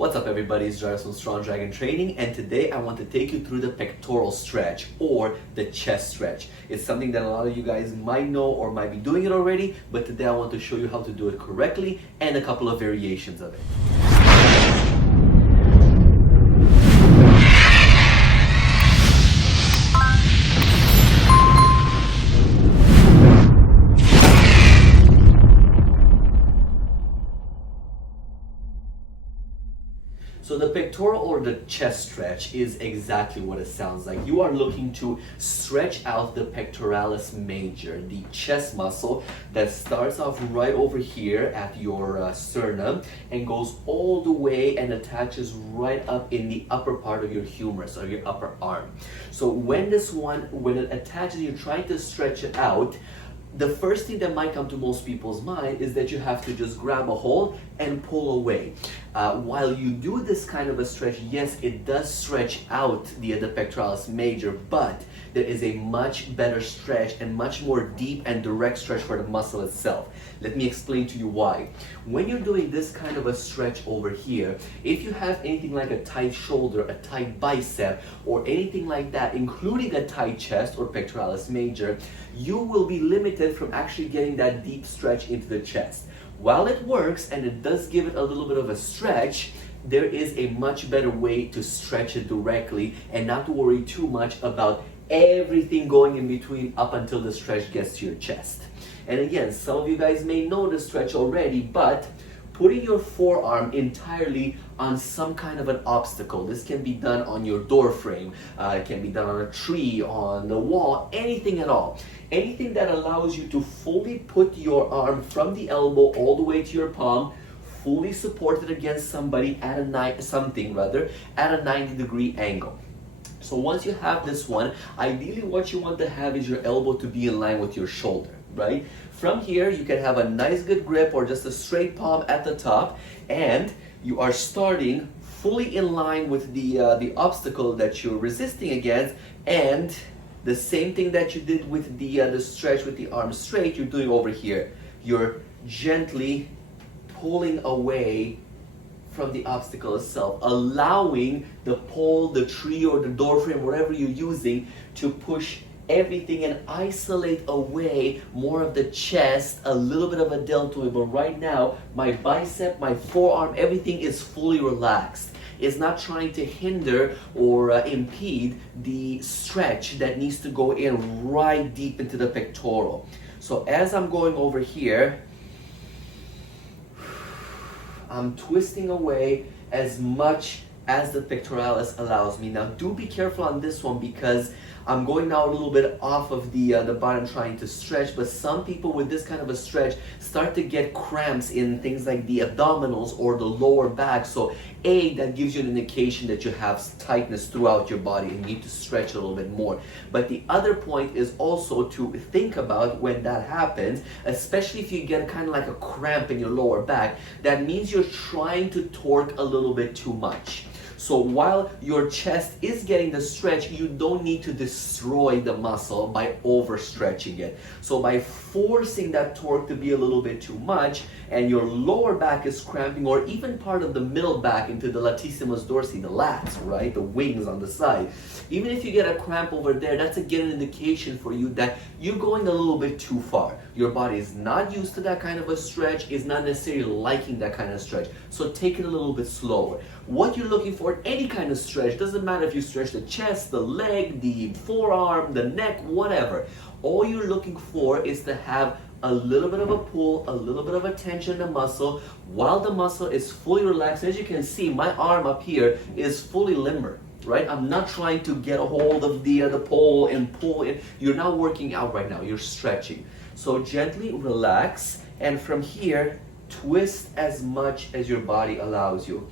What's up everybody, it's Dragos from Strong Dragon Training, and today I want to take you through the pectoral stretch or the chest stretch. It's something that a lot of you guys might know or might be doing it already, but today I want to show you how to do it correctly and a couple of variations of it. So the pectoral or the chest stretch is exactly what it sounds like. You are looking to stretch out the pectoralis major, the chest muscle that starts off right over here at your sternum and goes all the way and attaches right up in the upper part of your humerus or your upper arm. So when it attaches, you're trying to stretch it out. The first thing that might come to most people's mind is that you have to just grab a hold and pull away. While you do this kind of a stretch, yes, it does stretch out the pectoralis major, but there is a much better stretch and much more deep and direct stretch for the muscle itself. Let me explain to you why. When you're doing this kind of a stretch over here, if you have anything like a tight shoulder, a tight bicep, or anything like that, including a tight chest or pectoralis major, you will be limited from actually getting that deep stretch into the chest. While it works and it does give it a little bit of a stretch, there is a much better way to stretch it directly and not to worry too much about everything going in between up until the stretch gets to your chest. And again, some of you guys may know the stretch already, but putting your forearm entirely on some kind of an obstacle. This can be done on your door frame, it can be done on a tree, on the wall, anything at all. Anything that allows you to fully put your arm from the elbow all the way to your palm, fully supported against somebody at a 90-degree angle. So once you have this one, ideally what you want to have is your elbow to be in line with your shoulder, right? From here, you can have a nice good grip or just a straight palm at the top, and you are starting fully in line with the obstacle that you're resisting against, and the same thing that you did with the stretch with the arm straight, you're doing over here. You're gently pulling away from the obstacle itself, allowing the pole, the tree, or the door frame, whatever you're using, to push everything and isolate away more of the chest, a little bit of a deltoid. But right now, my bicep, my forearm, everything is fully relaxed. It's not trying to hinder or impede the stretch that needs to go in right deep into the pectoral. So as I'm going over here, I'm twisting away as much as the pectoralis allows me. Now do be careful on this one because I'm going now a little bit off of the bottom trying to stretch, but some people with this kind of a stretch start to get cramps in things like the abdominals or the lower back. So that gives you an indication that you have tightness throughout your body and you need to stretch a little bit more. But the other point is also to think about when that happens, especially if you get kind of like a cramp in your lower back, that means you're trying to torque a little bit too much. So while your chest is getting the stretch, you don't need to destroy the muscle by overstretching it. So by forcing that torque to be a little bit too much and your lower back is cramping, or even part of the middle back into the latissimus dorsi, the lats, right? The wings on the side. Even if you get a cramp over there, that's again an indication for you that you're going a little bit too far. Your body is not used to that kind of a stretch, is not necessarily liking that kind of stretch. So take it a little bit slower. What you're looking for, any kind of stretch, doesn't matter if you stretch the chest, the leg, the forearm, the neck, whatever. All you're looking for is to have a little bit of a pull, a little bit of a tension in the muscle while the muscle is fully relaxed. As you can see, my arm up here is fully limber, right? I'm not trying to get a hold of the pole and pull it. You're not working out right now, you're stretching. So gently relax, and from here, twist as much as your body allows you.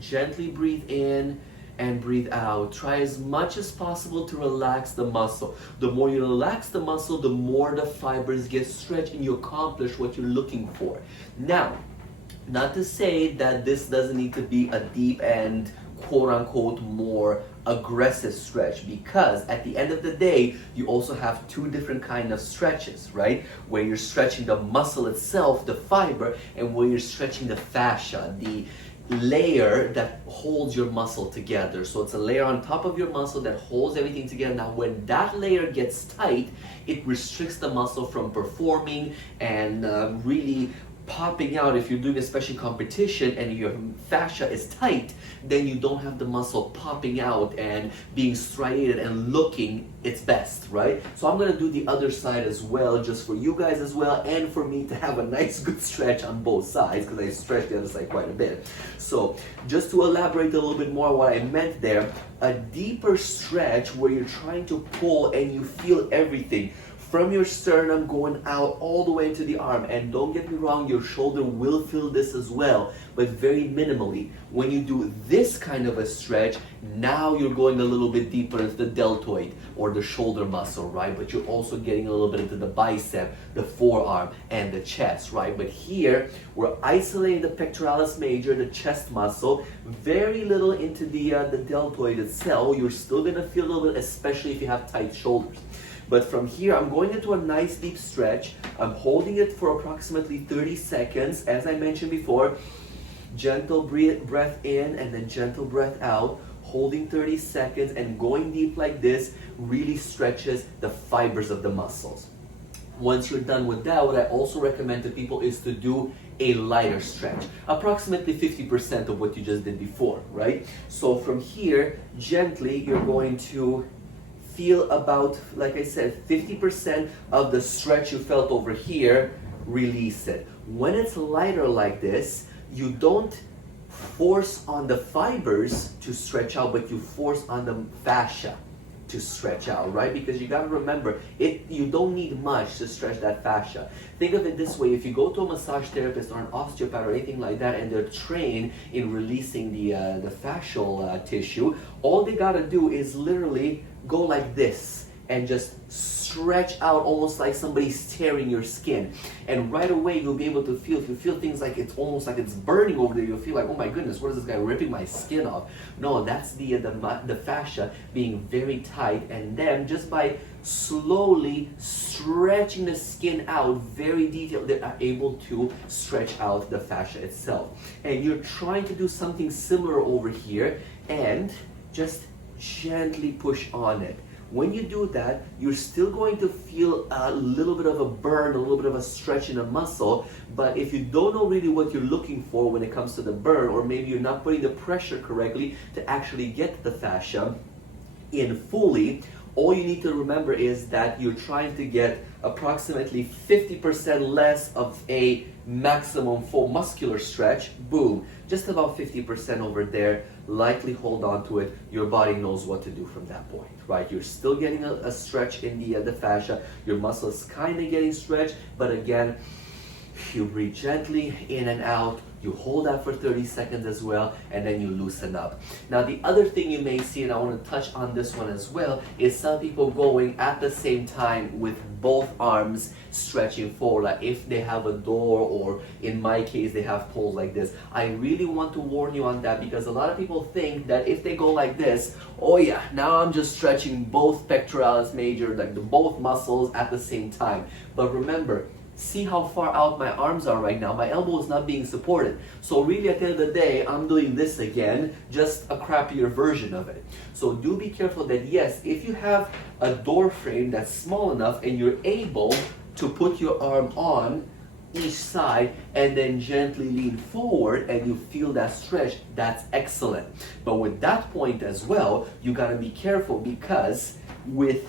Gently breathe in and breathe out. Try as much as possible to relax the muscle. The more you relax the muscle, the more the fibers get stretched and you accomplish what you're looking for. Now, not to say that this doesn't need to be a deep and quote-unquote more aggressive stretch, because at the end of the day you also have two different kind of stretches, right? Where you're stretching the muscle itself, the fiber, and where you're stretching the fascia, the layer that holds your muscle together. So it's a layer on top of your muscle that holds everything together. Now when that layer gets tight, it restricts the muscle from performing and really popping out. If you're doing especially competition and your fascia is tight, then you don't have the muscle popping out and being striated and looking its best, right? So I'm gonna do the other side as well, just for you guys as well, and for me to have a nice good stretch on both sides, because I stretch the other side quite a bit. So just to elaborate a little bit more what I meant there, a deeper stretch where you're trying to pull and you feel everything from your sternum going out all the way to the arm. And don't get me wrong, your shoulder will feel this as well, but very minimally. When you do this kind of a stretch, now you're going a little bit deeper into the deltoid or the shoulder muscle, right? But you're also getting a little bit into the bicep, the forearm, and the chest, right? But here, we're isolating the pectoralis major, the chest muscle, very little into the deltoid itself. You're still gonna feel a little bit, especially if you have tight shoulders. But from here, I'm going into a nice deep stretch. I'm holding it for approximately 30 seconds. As I mentioned before, gentle breath in and then gentle breath out. Holding 30 seconds and going deep like this really stretches the fibers of the muscles. Once you're done with that, what I also recommend to people is to do a lighter stretch, approximately 50% of what you just did before, right? So from here, gently, you're going to feel about, like I said, 50% of the stretch you felt over here, release it. When it's lighter like this, you don't force on the fibers to stretch out, but you force on the fascia to stretch out, right? Because you gotta remember, you don't need much to stretch that fascia. Think of it this way: if you go to a massage therapist or an osteopath or anything like that, and they're trained in releasing the fascial tissue, all they gotta do is literally go like this and just stretch out, almost like somebody's tearing your skin. And right away you'll be able to feel, if you feel things like it's almost like it's burning over there, you'll feel like, oh my goodness, what is this guy ripping my skin off? No, that's the fascia being very tight, and then just by slowly stretching the skin out very detailed, they are able to stretch out the fascia itself. And you're trying to do something similar over here, and just gently push on it. When you do that, you're still going to feel a little bit of a burn, a little bit of a stretch in the muscle. But if you don't know really what you're looking for when it comes to the burn, or maybe you're not putting the pressure correctly to actually get the fascia in fully, all you need to remember is that you're trying to get approximately 50% less of a maximum full muscular stretch. Boom, just about 50% over there. Lightly hold on to it. Your body knows what to do from that point, right? You're still getting a stretch in the fascia. Your muscle is kind of getting stretched, but again, you breathe gently in and out. You hold that for 30 seconds as well, and then you loosen up. Now, the other thing you may see, and I want to touch on this one as well, is some people going at the same time with both arms stretching forward, like if they have a door, or in my case, they have poles like this. I really want to warn you on that, because a lot of people think that if they go like this, oh yeah, now I'm just stretching both pectoralis major, like both muscles at the same time. But remember, see how far out my arms are right now. My elbow is not being supported. So really at the end of the day, I'm doing this again, just a crappier version of it. So do be careful that yes, if you have a door frame that's small enough and you're able to put your arm on each side and then gently lean forward and you feel that stretch, that's excellent. But with that point as well, you gotta be careful, because with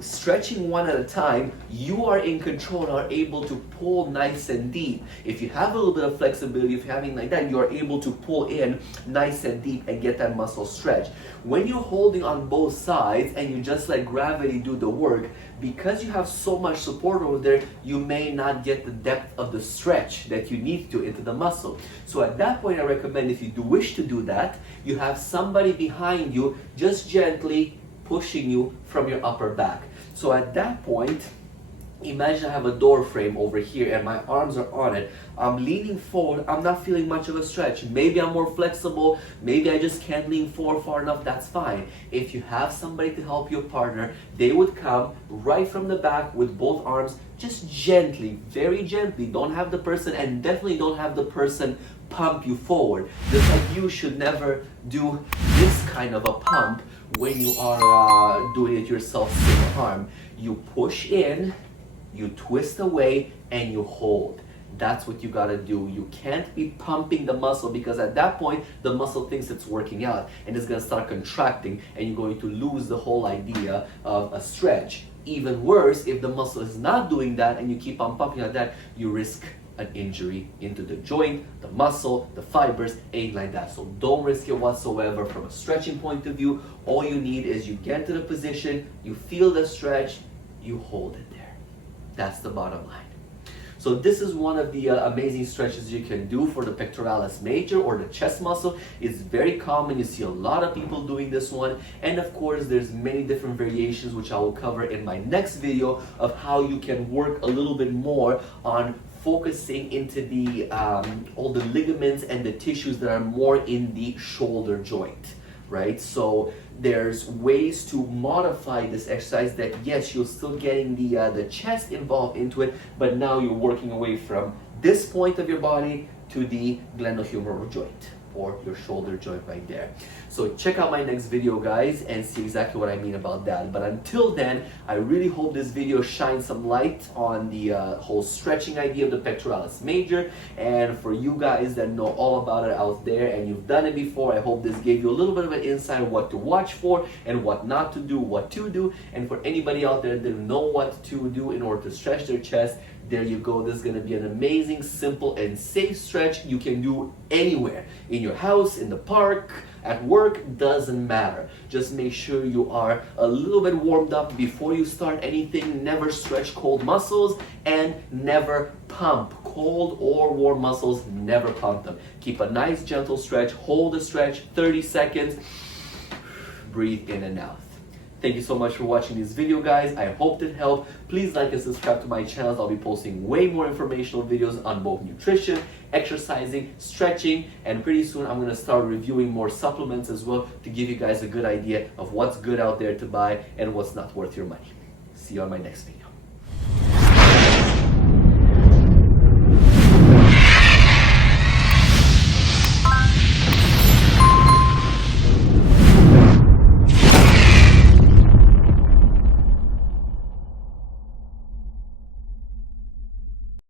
stretching one at a time, you are in control and are able to pull nice and deep. If you have a little bit of flexibility, if you're having like that, you are able to pull in nice and deep and get that muscle stretch. When you're holding on both sides and you just let gravity do the work, because you have so much support over there, you may not get the depth of the stretch that you need to into the muscle. So at that point, I recommend, if you do wish to do that, you have somebody behind you just gently pushing you from your upper back. So at that point, Imagine I have a door frame over here and my arms are on it. I'm leaning forward, I'm not feeling much of a stretch. Maybe I'm more flexible, maybe I just can't lean forward far enough, that's fine. If you have somebody to help your partner, they would come right from the back with both arms, just gently, very gently. Don't have the person, and definitely don't have the person pump you forward. Just like you should never do this kind of a pump when you are doing it yourself single arm. You push in, you twist away, and you hold. That's what you gotta do. You can't be pumping the muscle, because at that point the muscle thinks it's working out and it's gonna start contracting, and you're going to lose the whole idea of a stretch. Even worse, if the muscle is not doing that and you keep on pumping like that, you risk an injury into the joint, the muscle, the fibers, ain't like that. So don't risk it whatsoever from a stretching point of view. All you need is you get to the position, you feel the stretch, you hold it there. That's the bottom line. So this is one of the amazing stretches you can do for the pectoralis major or the chest muscle. It's very common. You see a lot of people doing this one. And of course, there's many different variations, which I will cover in my next video, of how you can work a little bit more on focusing into the all the ligaments and the tissues that are more in the shoulder joint, right? So there's ways to modify this exercise that, yes, you're still getting the chest involved into it, but now you're working away from this point of your body to the glenohumeral joint, or your shoulder joint right there. So check out my next video, guys, and see exactly what I mean about that. But until then, I really hope this video shines some light on the whole stretching idea of the pectoralis major. And for you guys that know all about it out there and you've done it before, I hope this gave you a little bit of an insight on what to watch for and what not to do, what to do. And for anybody out there that know what to do in order to stretch their chest, there you go. This is going to be an amazing, simple, and safe stretch you can do anywhere. In your house, in the park, at work, doesn't matter. Just make sure you are a little bit warmed up before you start anything. Never stretch cold muscles, and never pump cold or warm muscles. Never pump them. Keep a nice, gentle stretch. Hold the stretch 30 seconds. Breathe in and out. Thank you so much for watching this video, guys. I hope it helped. Please like and subscribe to my channel. I'll be posting way more informational videos on both nutrition, exercising, stretching, and pretty soon I'm going to start reviewing more supplements as well to give you guys a good idea of what's good out there to buy and what's not worth your money. See you on my next video.